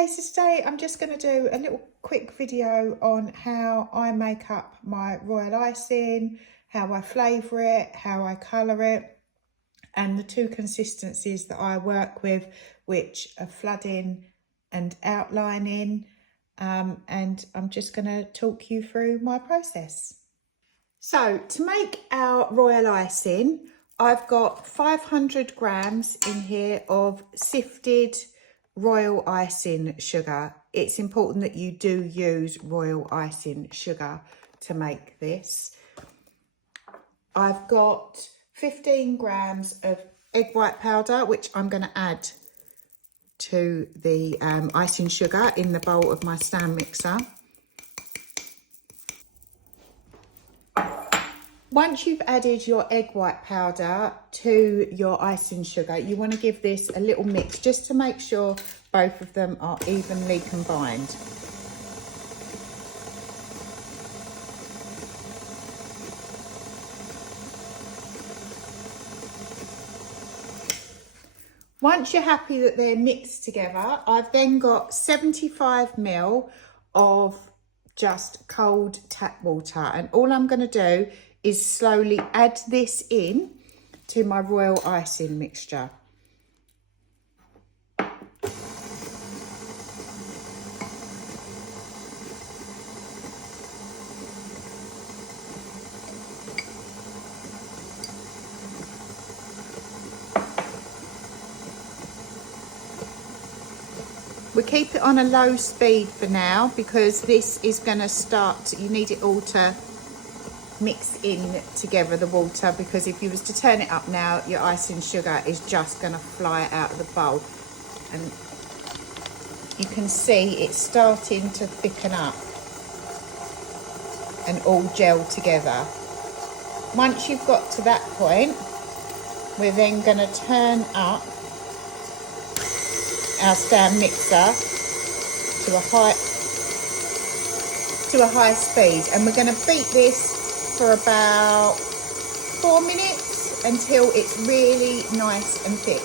Okay, so today I'm just going to do a little quick video on how I make up my royal icing, how I flavour it, how I colour it, and the two consistencies that I work with, which are flooding and outlining, and I'm just going to talk you through my process. So to make our royal icing, I've got 500 grams in here of sifted royal icing sugar. It's important that you do use royal icing sugar to make this. I've got 15 grams of egg white powder, which I'm going to add to the icing sugar in the bowl of my stand mixer. Once you've added your egg white powder to your icing sugar, you want to give this a little mix just to make sure both of them are evenly combined. Once you're happy that they're mixed together, I've then got 75 ml of just cold tap water, and all I'm going to do is slowly add this in to my royal icing mixture. We keep it on a low speed for now because this is going to start, you need it all to mix in together, the water, because if you was to turn it up now, your icing sugar is just going to fly out of the bowl. And you can see it's starting to thicken up and all gel together. Once you've got to that point, we're then going to turn up our stand mixer to a high speed, and we're going to beat this for about 4 minutes until it's really nice and thick.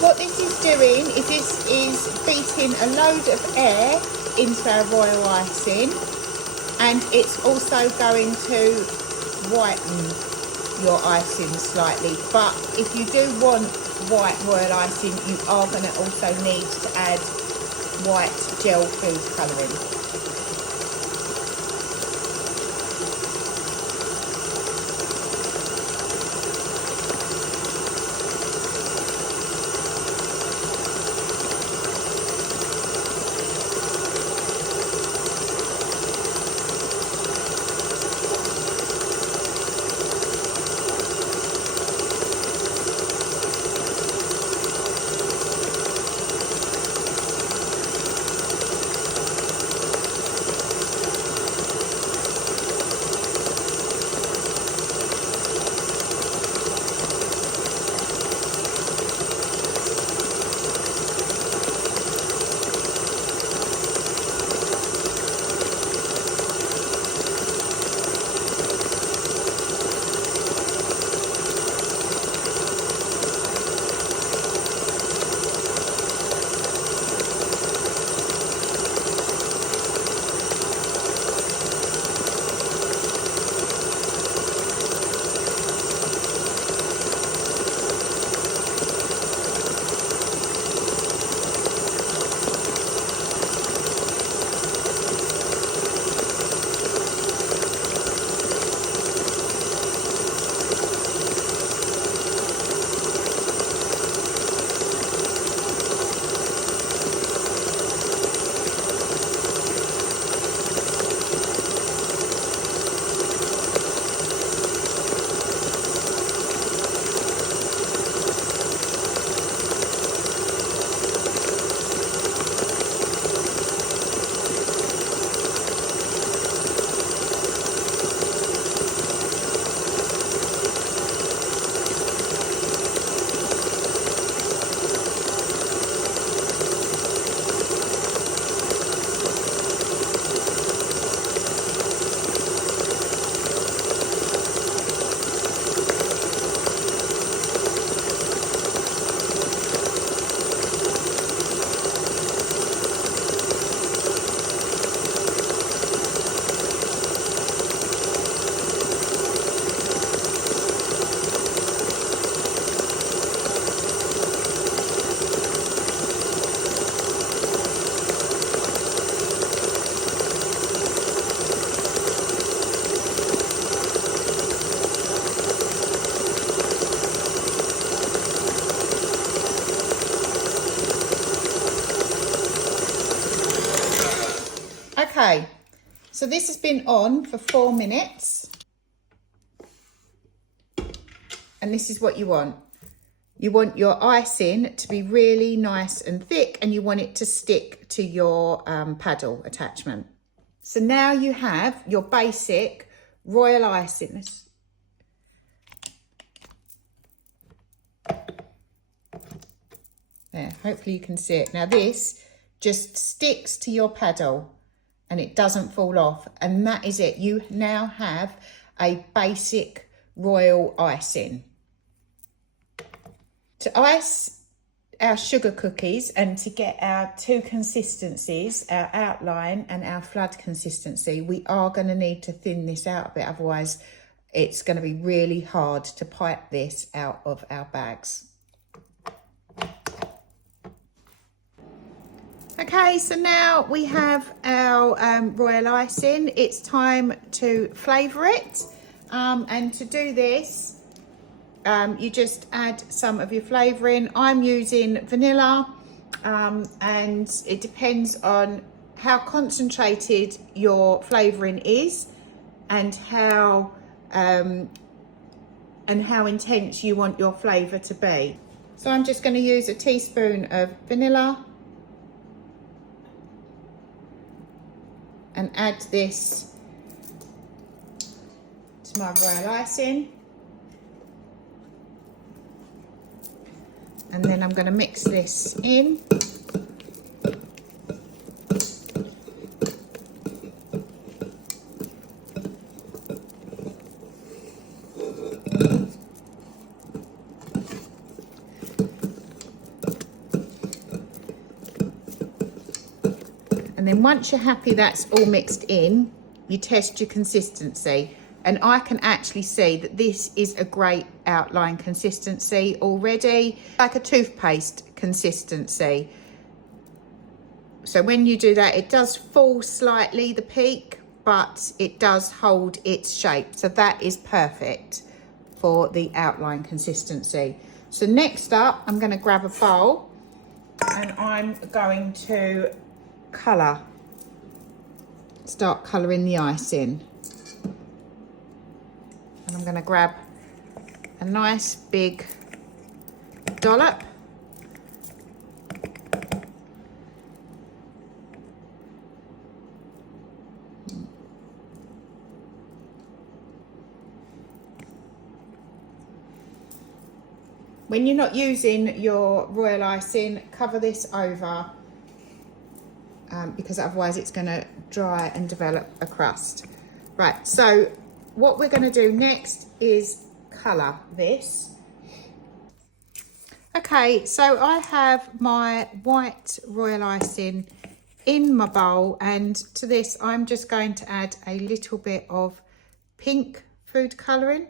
What this is doing is this is beating a load of air into our royal icing, and it's also going to whiten your icing slightly. But if you do want white royal icing, you are going to also need to add white gel food colouring. Okay, so this has been on for 4 minutes. And this is what you want. You want your icing to be really nice and thick, and you want it to stick to your paddle attachment. So now you have your basic royal icing. There, hopefully you can see it. Now this just sticks to your paddle and it doesn't fall off. And that is it. You now have a basic royal icing. To ice our sugar cookies and to get our two consistencies, our outline and our flood consistency, we are going to need to thin this out a bit. Otherwise, it's going to be really hard to pipe this out of our bags. Okay, so now we have our royal icing. It's time to flavour it. And to do this, you just add some of your flavouring. I'm using vanilla, and it depends on how concentrated your flavouring is and how intense you want your flavour to be. So I'm just going to use a teaspoon of vanilla and add this to my royal icing. And then I'm going to mix this in. And then once you're happy that's all mixed in, you test your consistency. And I can actually see that this is a great outline consistency already, like a toothpaste consistency. So when you do that, it does fall slightly, the peak, but it does hold its shape. So that is perfect for the outline consistency. So next up, I'm going to grab a bowl and I'm going to start colouring the icing. And I'm going to grab a nice big dollop. When you're not using your royal icing, cover this over because otherwise it's going to dry and develop a crust. Right, so what we're going to do next is colour this. Okay, so I have my white royal icing in my bowl, and to this I'm just going to add a little bit of pink food colouring.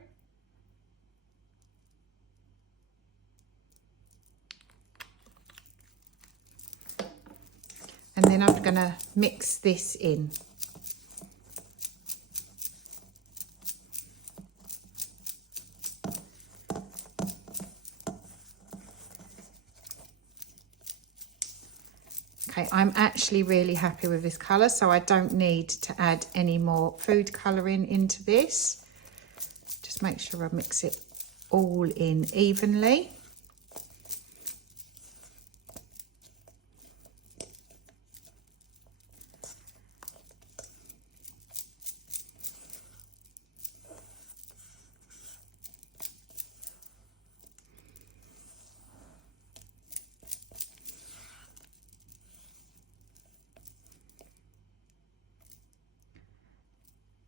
And then I'm going to mix this in. Okay, I'm actually really happy with this colour, so I don't need to add any more food colouring into this. Just make sure I mix it all in evenly.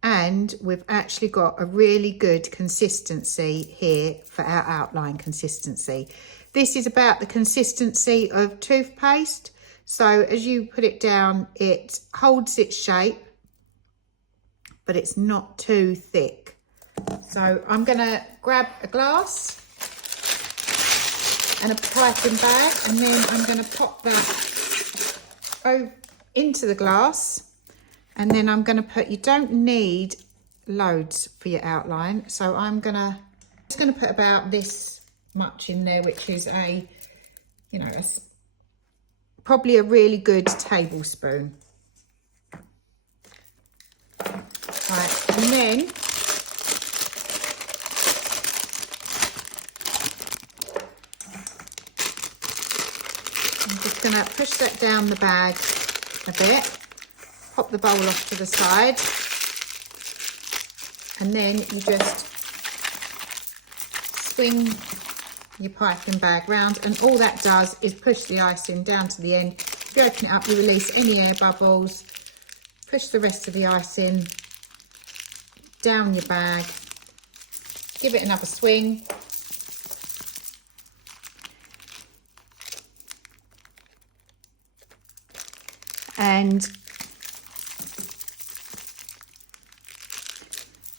And we've actually got a really good consistency here for our outline consistency. This is about the consistency of toothpaste. So as you put it down, it holds its shape, but it's not too thick. So I'm going to grab a glass and a piping bag, and then I'm going to pop that into the glass. And then I'm going to put, you don't need loads for your outline. So I'm just going to put about this much in there, which is probably a really good tablespoon. And then I'm just going to push that down the bag a bit, pop the bowl off to the side, and then you just swing your piping bag round, and all that does is push the icing down to the end. If you open it up, you release any air bubbles, push the rest of the icing down your bag, give it another swing, and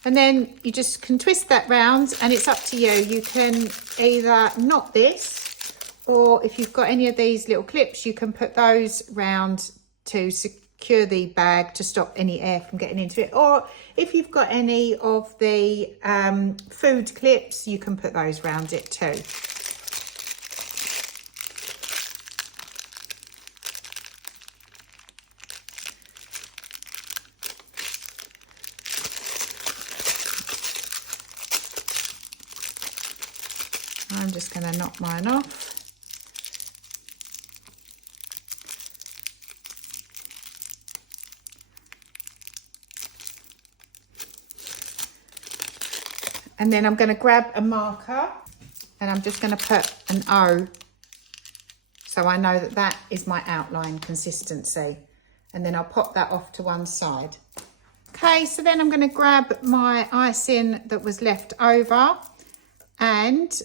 then you just can twist that round, and it's up to you. You can either knot this, or if you've got any of these little clips, you can put those round to secure the bag to stop any air from getting into it. Or if you've got any of the food clips, you can put those round it too. I'm just going to knock mine off. And then I'm going to grab a marker, and I'm just going to put an O, so I know that that is my outline consistency. And then I'll pop that off to one side. Okay, so then I'm going to grab my icing that was left over, and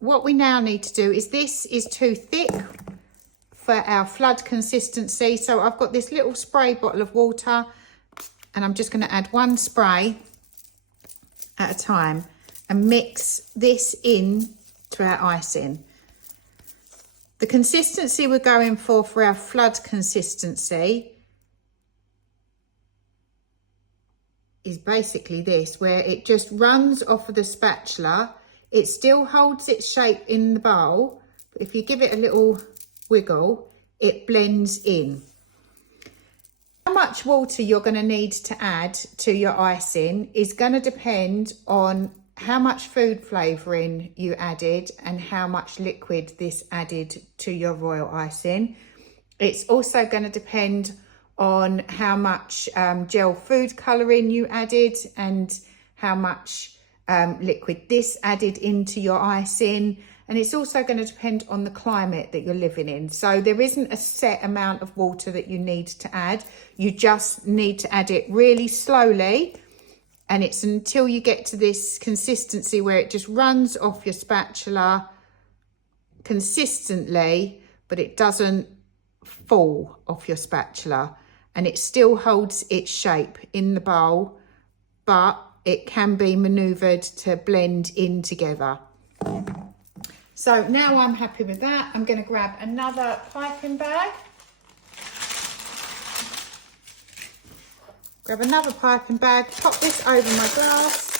what we now need to do is, this is too thick for our flood consistency. So I've got this little spray bottle of water, and I'm just going to add one spray at a time and mix this in to our icing. The consistency we're going for our flood consistency is basically this, where it just runs off of the spatula. It still holds its shape in the bowl, but if you give it a little wiggle, it blends in. How much water you're going to need to add to your icing is going to depend on how much food flavouring you added and how much liquid this added to your royal icing. It's also going to depend on how much gel food colouring you added and how much liquid this added into your icing, and it's also going to depend on the climate that you're living in. So there isn't a set amount of water that you need to add. You just need to add it really slowly, and it's until you get to this consistency where it just runs off your spatula consistently, but it doesn't fall off your spatula, and it still holds its shape in the bowl, but it can be manoeuvred to blend in together. So now I'm happy with that. I'm going to grab another piping bag. Grab another piping bag, pop this over my glass.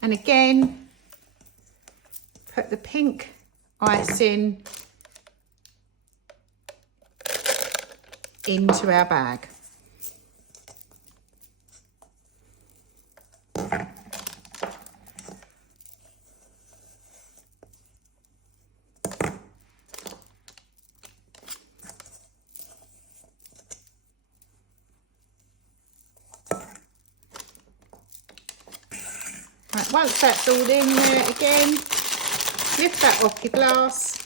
And again, put the pink icing into our bag. Right, once that's all in there, again, lift that off your glass,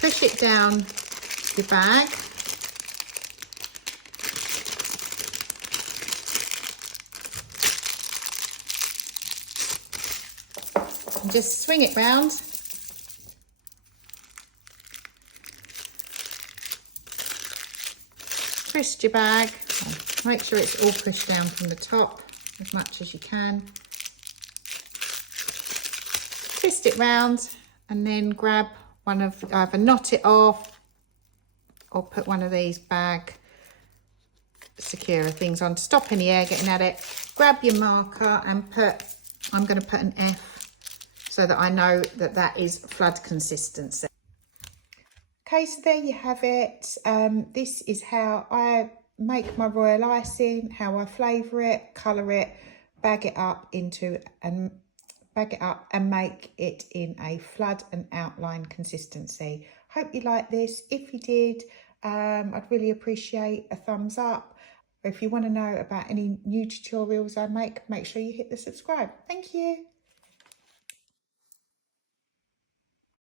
push it down your bag, and just swing it round. Twist your bag, make sure it's all pushed down from the top as much as you can. Twist it round and then grab one of, either knot it off or put one of these bag securer things on to stop any air getting at it. Grab your marker and put, I'm going to put an F so that I know that that is flood consistency. Okay, so there you have it. This is how I make my royal icing, how I flavour it, colour it, bag it up and make it in a flood and outline consistency. Hope you like this. If you did, I'd really appreciate a thumbs up. If you want to know about any new tutorials I make sure you hit the subscribe. Thank you.